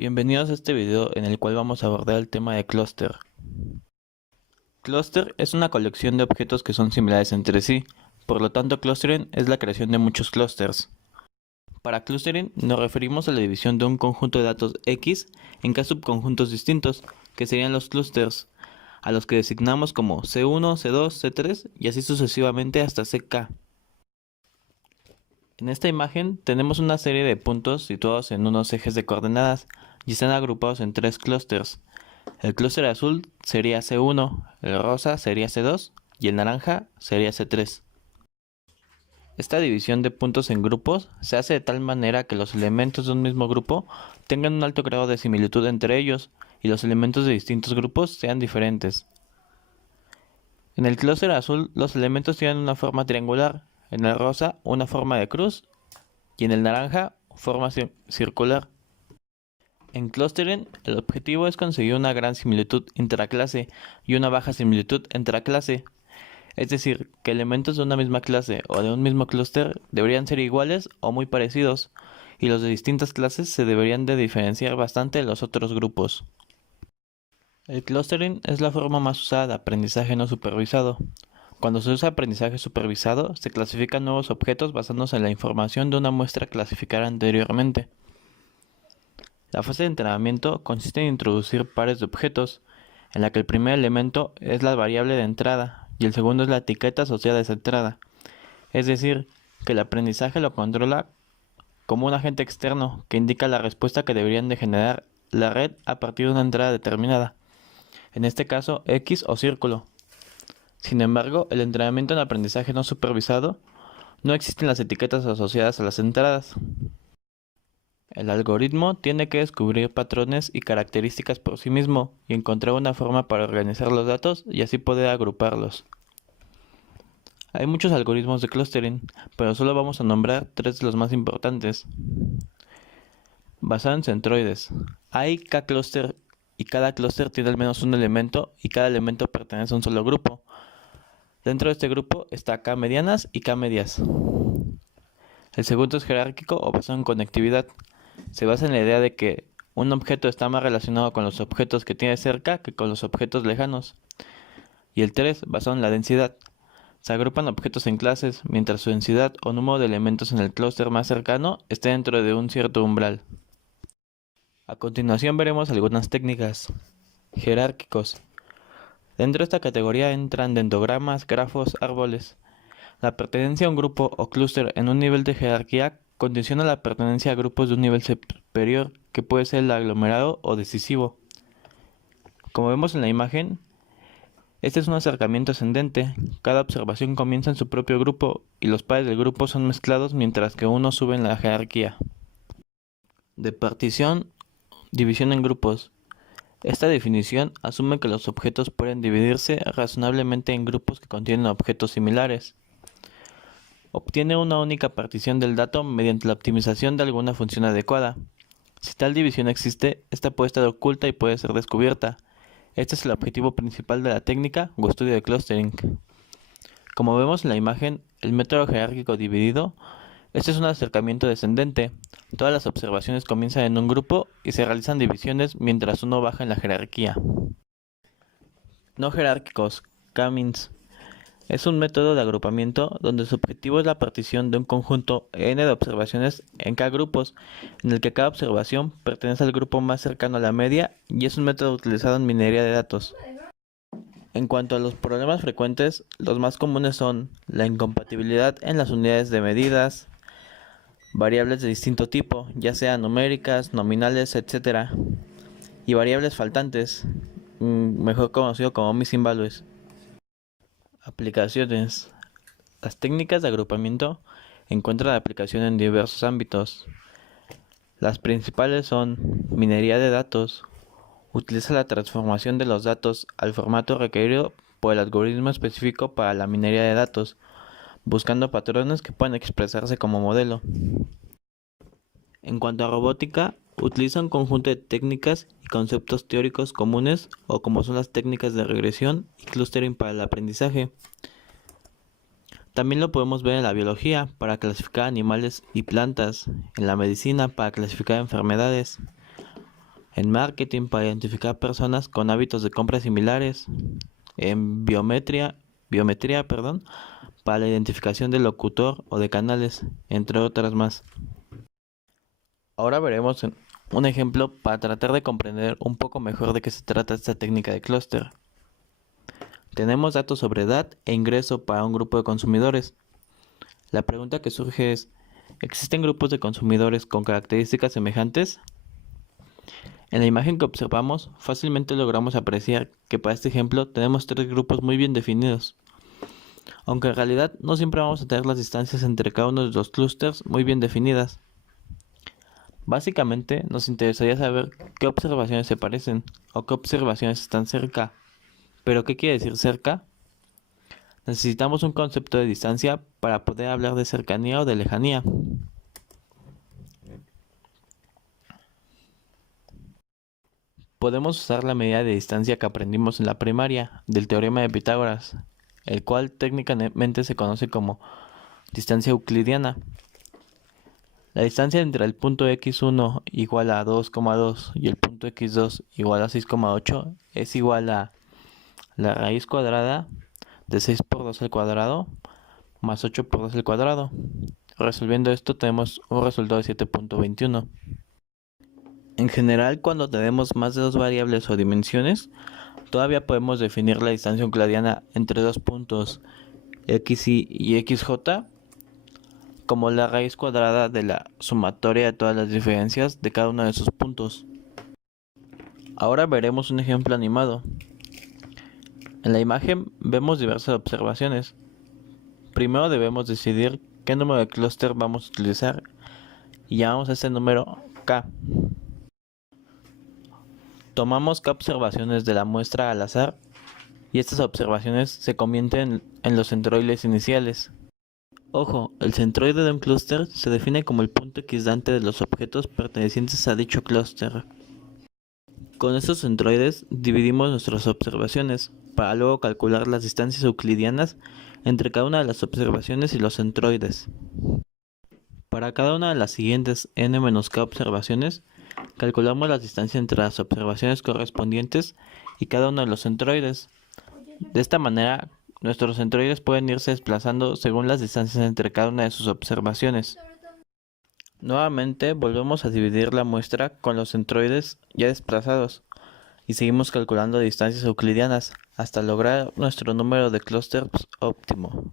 Bienvenidos a este video en el cual vamos a abordar el tema de clúster. Clúster es una colección de objetos que son similares entre sí, por lo tanto clustering es la creación de muchos clústeres. Para clustering nos referimos a la división de un conjunto de datos X en K subconjuntos distintos, que serían los clústeres, a los que designamos como C1, C2, C3 y así sucesivamente hasta CK. En esta imagen tenemos una serie de puntos situados en unos ejes de coordenadas y están agrupados en tres clústeres. El clúster azul sería C1, el rosa sería C2 y el naranja sería C3. Esta división de puntos en grupos se hace de tal manera que los elementos de un mismo grupo tengan un alto grado de similitud entre ellos y los elementos de distintos grupos sean diferentes. En el clúster azul los elementos tienen una forma triangular, en el rosa una forma de cruz y en el naranja forma circular. En clustering, el objetivo es conseguir una gran similitud intraclase y una baja similitud intraclase. Es decir, que elementos de una misma clase o de un mismo clúster deberían ser iguales o muy parecidos, y los de distintas clases se deberían de diferenciar bastante de los otros grupos. El clustering es la forma más usada de aprendizaje no supervisado. Cuando se usa aprendizaje supervisado, se clasifican nuevos objetos basándose en la información de una muestra clasificada anteriormente. La fase de entrenamiento consiste en introducir pares de objetos, en la que el primer elemento es la variable de entrada y el segundo es la etiqueta asociada a esa entrada. Es decir, que el aprendizaje lo controla como un agente externo que indica la respuesta que deberían de generar la red a partir de una entrada determinada, en este caso X o círculo. Sin embargo, el entrenamiento en aprendizaje no supervisado no existen las etiquetas asociadas a las entradas. El algoritmo tiene que descubrir patrones y características por sí mismo y encontrar una forma para organizar los datos y así poder agruparlos. Hay muchos algoritmos de clustering, pero solo vamos a nombrar tres de los más importantes. Basado en centroides, hay K-cluster y cada clúster tiene al menos un elemento y cada elemento pertenece a un solo grupo. Dentro de este grupo está K medianas y K medias. El segundo es jerárquico o basado en conectividad. Se basa en la idea de que un objeto está más relacionado con los objetos que tiene cerca que con los objetos lejanos. Y el 3, basado en la densidad. Se agrupan objetos en clases mientras su densidad o número de elementos en el clúster más cercano esté dentro de un cierto umbral. A continuación veremos algunas técnicas. Jerárquicos. Dentro de esta categoría entran dendogramas, grafos, árboles. La pertenencia a un grupo o clúster en un nivel de jerarquía condiciona la pertenencia a grupos de un nivel superior, que puede ser el aglomerado o decisivo. Como vemos en la imagen, este es un acercamiento ascendente. Cada observación comienza en su propio grupo y los pares del grupo son mezclados mientras que uno sube en la jerarquía. De partición, división en grupos. Esta definición asume que los objetos pueden dividirse razonablemente en grupos que contienen objetos similares. Obtiene una única partición del dato mediante la optimización de alguna función adecuada. Si tal división existe, esta puede estar oculta y puede ser descubierta. Este es el objetivo principal de la técnica o estudio de clustering. Como vemos en la imagen, el método jerárquico dividido, este es un acercamiento descendente. Todas las observaciones comienzan en un grupo y se realizan divisiones mientras uno baja en la jerarquía. No jerárquicos, K-means. Es un método de agrupamiento donde su objetivo es la partición de un conjunto n de observaciones en K grupos, en el que cada observación pertenece al grupo más cercano a la media y es un método utilizado en minería de datos. En cuanto a los problemas frecuentes, los más comunes son la incompatibilidad en las unidades de medidas, variables de distinto tipo, ya sean numéricas, nominales, etc. y variables faltantes, mejor conocido como missing values. Aplicaciones. Las técnicas de agrupamiento encuentran aplicación en diversos ámbitos. Las principales son minería de datos. Utiliza la transformación de los datos al formato requerido por el algoritmo específico para la minería de datos, buscando patrones que puedan expresarse como modelo. En cuanto a robótica, utiliza un conjunto de técnicas y conceptos teóricos comunes, o como son las técnicas de regresión y clustering para el aprendizaje. También lo podemos ver en la biología para clasificar animales y plantas, en la medicina para clasificar enfermedades, en marketing para identificar personas con hábitos de compra similares, en biometría, perdón, para la identificación del locutor o de canales, entre otras más. Ahora veremos un ejemplo para tratar de comprender un poco mejor de qué se trata esta técnica de clúster. Tenemos datos sobre edad e ingreso para un grupo de consumidores. La pregunta que surge es, ¿existen grupos de consumidores con características semejantes? En la imagen que observamos, fácilmente logramos apreciar que para este ejemplo tenemos tres grupos muy bien definidos, aunque en realidad no siempre vamos a tener las distancias entre cada uno de los clústeres muy bien definidas. Básicamente nos interesaría saber qué observaciones se parecen o qué observaciones están cerca. ¿Pero qué quiere decir cerca? Necesitamos un concepto de distancia para poder hablar de cercanía o de lejanía. Podemos usar la medida de distancia que aprendimos en la primaria del teorema de Pitágoras, el cual técnicamente se conoce como distancia euclidiana. La distancia entre el punto x1 igual a 2,2 y el punto x2 igual a 6,8 es igual a la raíz cuadrada de 6 por 2 al cuadrado más 8 por 2 al cuadrado. Resolviendo esto tenemos un resultado de 7,21. En general, cuando tenemos más de dos variables o dimensiones, todavía podemos definir la distancia euclidiana entre dos puntos xy y xj como la raíz cuadrada de la sumatoria de todas las diferencias de cada uno de esos puntos. Ahora veremos un ejemplo animado. En la imagen vemos diversas observaciones. Primero debemos decidir qué número de clúster vamos a utilizar y llamamos a este número K. Tomamos K observaciones de la muestra al azar y estas observaciones se convierten en los centroides iniciales. Ojo, el centroide de un clúster se define como el punto equidistante de los objetos pertenecientes a dicho clúster. Con estos centroides dividimos nuestras observaciones para luego calcular las distancias euclidianas entre cada una de las observaciones y los centroides. Para cada una de las siguientes n-k observaciones, calculamos las distancias entre las observaciones correspondientes y cada uno de los centroides. De esta manera, nuestros centroides pueden irse desplazando según las distancias entre cada una de sus observaciones. Nuevamente, volvemos a dividir la muestra con los centroides ya desplazados y seguimos calculando distancias euclidianas hasta lograr nuestro número de clústeres óptimo.